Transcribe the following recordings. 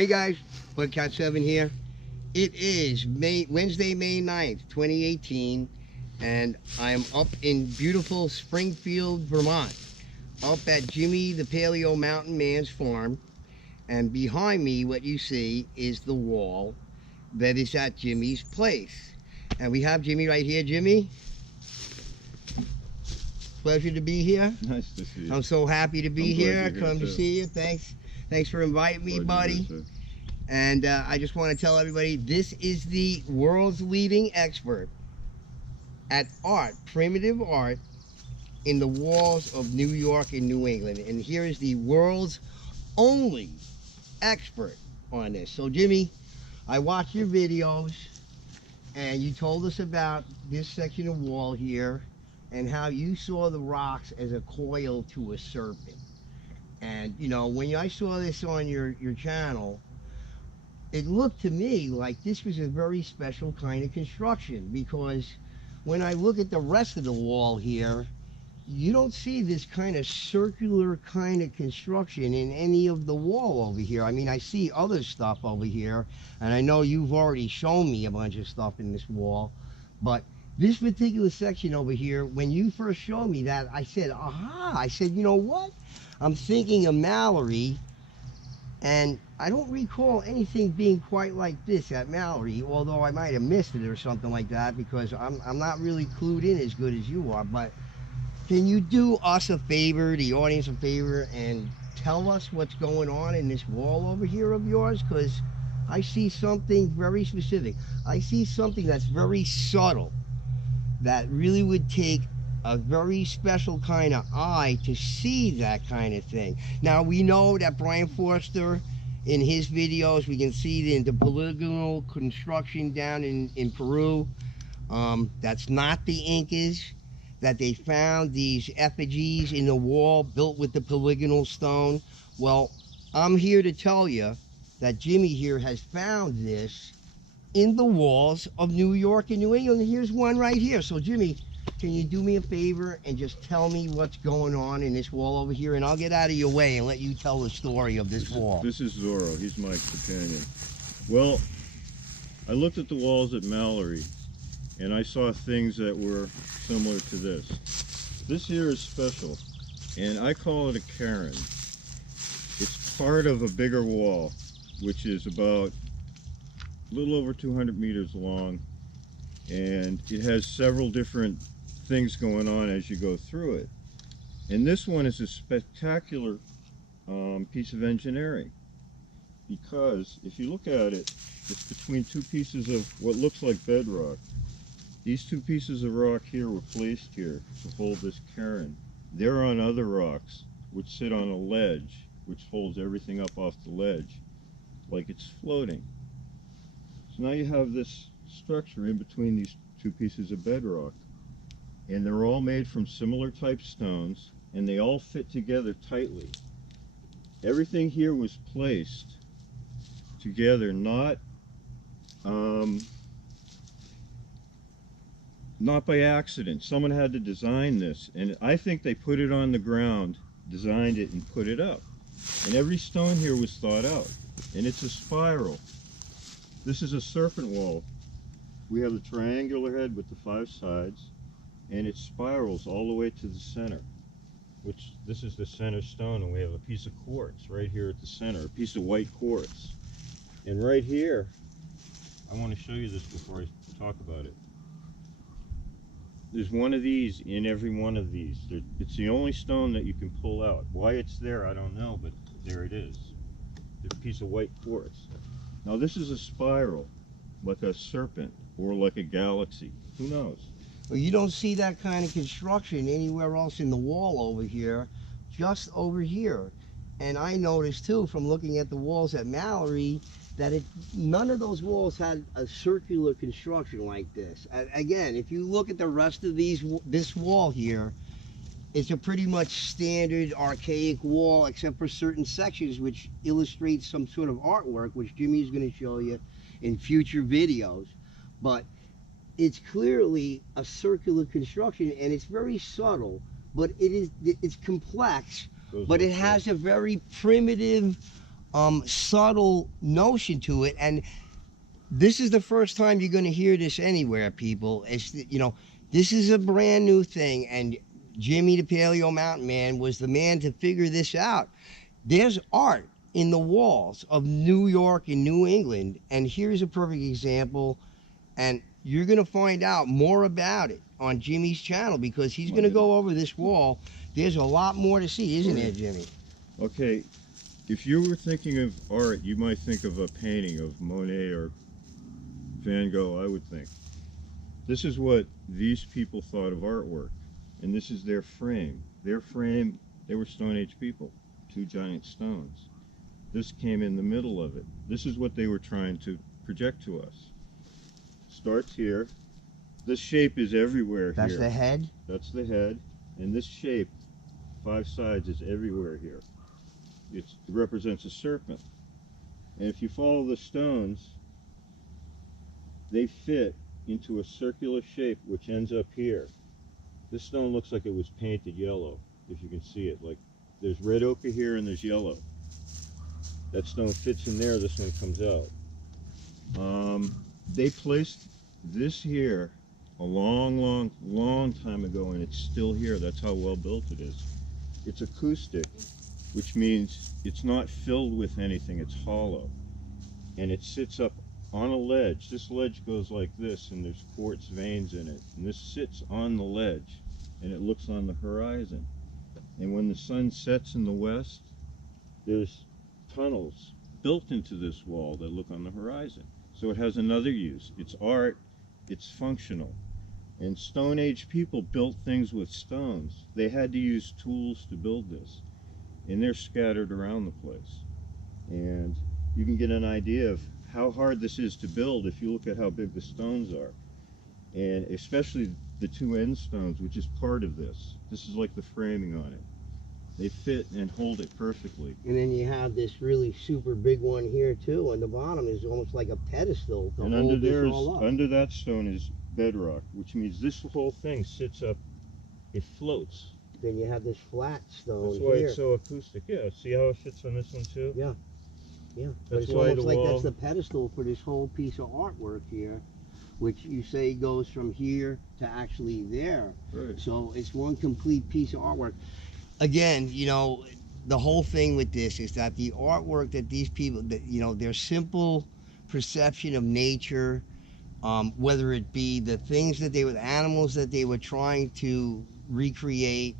Hey guys, Cat 7 here. It is Wednesday, May 9th, 2018, and I'm up in beautiful Springfield, Vermont, up at Jimmy the Paleo Mountain Man's farm. And behind me, what you see is the wall that is at Jimmy's place. And we have Jimmy right here. Jimmy, pleasure to be here. Nice to see you. I'm so happy to be here. Come to too. see you. Thanks for inviting me, buddy. And I just want to tell everybody, this is the world's leading expert at art, primitive art, in the walls of New York and New England. And here is the world's only expert on this. So Jimmy, I watched your videos and you told us about this section of wall here and how you saw the rocks as a coil to a serpent. And you know, when I saw this on your channel, it looked to me like this was a very special kind of construction, because when I look at the rest of the wall here, you don't see this kind of circular kind of construction in any of the wall over here. I mean, I see other stuff over here, and I know you've already shown me a bunch of stuff in this wall, but this particular section over here, when you first showed me that, I said, aha, I said, you know what? I'm thinking of Mallory, and I don't recall anything being quite like this at Mallory, although I might have missed it or something like that, because I'm not really clued in as good as you are. But can you do us a favor, the audience a favor, and tell us what's going on in this wall over here of yours? Because I see something very specific. I see something that's very subtle, that really would take a very special kind of eye to see that kind of thing. Now, we know that Brian Forster, in his videos, we can see the polygonal construction down in Peru. That's not the Incas, that they found these effigies in the wall built with the polygonal stone. Well, I'm here to tell you that Jimmy here has found this in the walls of New York and New England. And here's one right here. So Jimmy, can you do me a favor and just tell me what's going on in this wall over here, and I'll get out of your way and let you tell the story of this wall. This is Zorro. He's my companion. Well, I looked at the walls at Mallory, and I saw things that were similar to this. This here is special, and I call it a cairn. It's part of a bigger wall, which is about a little over 200 meters long, and it has several different things going on as you go through it. And this one is a spectacular piece of engineering, because if you look at it, it's between two pieces of what looks like bedrock. These two pieces of rock here were placed here to hold this cairn. They're on other rocks which sit on a ledge which holds everything up off the ledge like it's floating. So now you have this structure in between these two pieces of bedrock, and they're all made from similar type stones, and they all fit together tightly. Everything here was placed together, not by accident. Someone had to design this, and I think they put it on the ground, designed it, and put it up. And every stone here was thought out, and it's a spiral. This is a serpent wall. We have the triangular head with the 5 sides, and it spirals all the way to the center, which this is the center stone, and we have a piece of quartz right here at the center, a piece of white quartz. And right here, I want to show you this before I talk about it. There's one of these in every one of these. It's the only stone that you can pull out. Why it's there, I don't know, but there it is. It's a piece of white quartz. Now this is a spiral, like a serpent or like a galaxy. Who knows? Well, you don't see that kind of construction anywhere else in the wall over here, just over here. And I noticed too, from looking at the walls at Mallory, that none of those walls had a circular construction like this. Again, if you look at the rest of this wall here, it's a pretty much standard archaic wall, except for certain sections which illustrate some sort of artwork, which Jimmy's going to show you in future videos. But it's clearly a circular construction, and it's very subtle, but it's complex, but it has a very primitive subtle notion to it. And this is the first time you're going to hear this anywhere, people. It's, this is a brand new thing, and Jimmy the Paleo Mountain Man was the man to figure this out. There's art in the walls of New York and New England, and here's a perfect example, and you're going to find out more about it on Jimmy's channel, because he's going to go over this wall. There's a lot more to see, isn't there, Jimmy? Okay, if you were thinking of art, you might think of a painting of Monet or Van Gogh, I would think. This is what these people thought of artwork, and this is their frame. Their frame, they were Stone Age people, 2 giant stones. This came in the middle of it. This is what they were trying to project to us. Starts here. This shape is everywhere. That's here. the head? That's the head, and this shape, 5 sides, is everywhere here. It represents a serpent. And if you follow the stones, they fit into a circular shape which ends up here. This stone looks like it was painted yellow, if you can see it. Like there's red ochre here and there's yellow. That stone fits in there, this one comes out. They placed this here a long time ago, and it's still here. That's how well built it is. It's acoustic, which means it's not filled with anything, it's hollow. And it sits up on a ledge. This ledge goes like this, and there's quartz veins in it. And this sits on the ledge, and it looks on the horizon. And when the sun sets in the west, there's tunnels built into this wall that look on the horizon. So it has another use. It's art, it's functional. And Stone Age people built things with stones. They had to use tools to build this. And they're scattered around the place. And you can get an idea of how hard this is to build if you look at how big the stones are. And especially the 2 end stones, which is part of this. This is like the framing on it. They fit and hold it perfectly. And then you have this really super big one here too, and the bottom is almost like a pedestal to And hold this all up. under that stone is bedrock, which means this whole thing sits up, it floats. Then you have this flat stone. That's why here. it's so acoustic. Yeah, see how it fits on this one too? Yeah. Yeah, but That's it's why almost the like wall, that's the pedestal for this whole piece of artwork here, which you say goes from here to actually there. right. So it's one complete piece of artwork. Again, the whole thing with this is that the artwork that these people, that their simple perception of nature, whether it be the things that they were, animals that they were trying to recreate,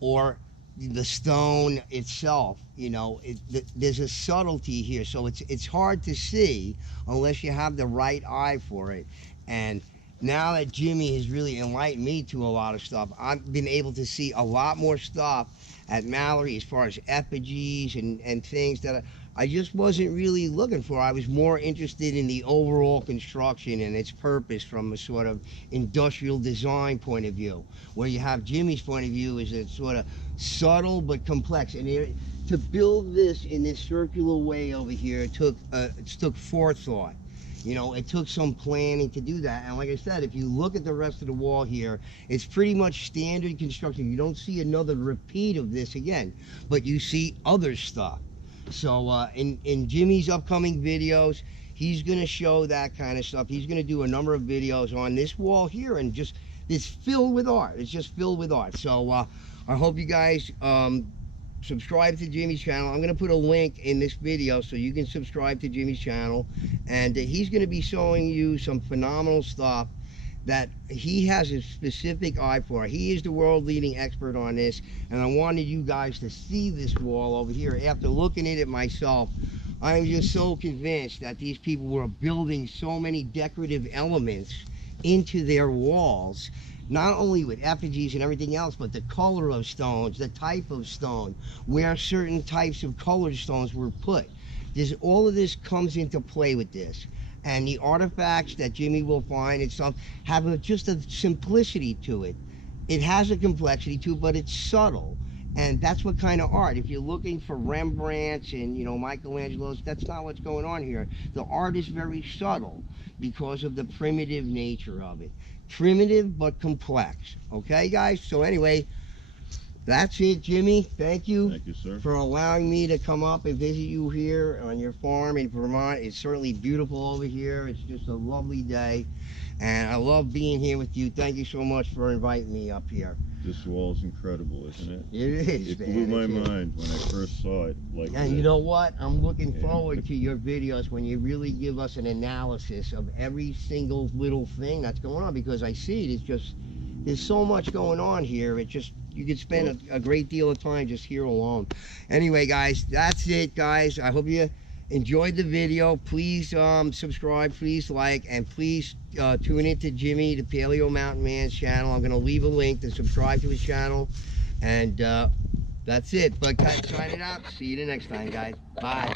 or the stone itself, there's a subtlety here. So it's hard to see unless you have the right eye for it. And now that Jimmy has really enlightened me to a lot of stuff, I've been able to see a lot more stuff at Mallory as far as effigies and things that I just wasn't really looking for. I was more interested in the overall construction and its purpose from a sort of industrial design point of view, where you have Jimmy's point of view is it's sort of subtle but complex. And to build this in this circular way over here, it took forethought. It took some planning to do that. And like I said, if you look at the rest of the wall here, it's pretty much standard construction. You don't see another repeat of this again, but you see other stuff. So in Jimmy's upcoming videos, he's going to show that kind of stuff. He's going to do a number of videos on this wall here, and just it's filled with art. It's just filled with art. So I hope you guys subscribe to Jimmy's channel. I'm going to put a link in this video so you can subscribe to Jimmy's channel, and he's going to be showing you some phenomenal stuff that he has a specific eye for. He is the world leading expert on this, and I wanted you guys to see this wall over here. After looking at it myself, I'm just so convinced that these people were building so many decorative elements into their walls, not only with effigies and everything else, but the color of stones, the type of stone, where certain types of colored stones were put. All of this comes into play with this. And the artifacts that Jimmy will find and stuff have just a simplicity to it. It has a complexity to it, but it's subtle. And that's what kind of art. If you're looking for Rembrandts and Michelangelo's, that's not what's going on here. The art is very subtle because of the primitive nature of it. Primitive but complex. Okay, guys? So anyway, That's it, Jimmy. Thank you. Thank you, sir. For allowing me to come up and visit you here on your farm in Vermont. It's certainly beautiful over here. It's just a lovely day, and I love being here with you. Thank you so much for inviting me up here. This wall is incredible, isn't it? It is, It man. blew my mind when I first saw it like And this. you know what? I'm looking Yeah. forward to your videos when you really give us an analysis of every single little thing that's going on, because I see it. It's just, there's so much going on here. It just, you could spend a great deal of time just here alone. Anyway, guys, that's it, guys. I hope you enjoyed the video. Please subscribe, please like, and please tune in to Jimmy, the Paleo Mountain Man's channel. I'm going to leave a link to subscribe to his channel. And that's it. But sign it out. See you the next time, guys. Bye.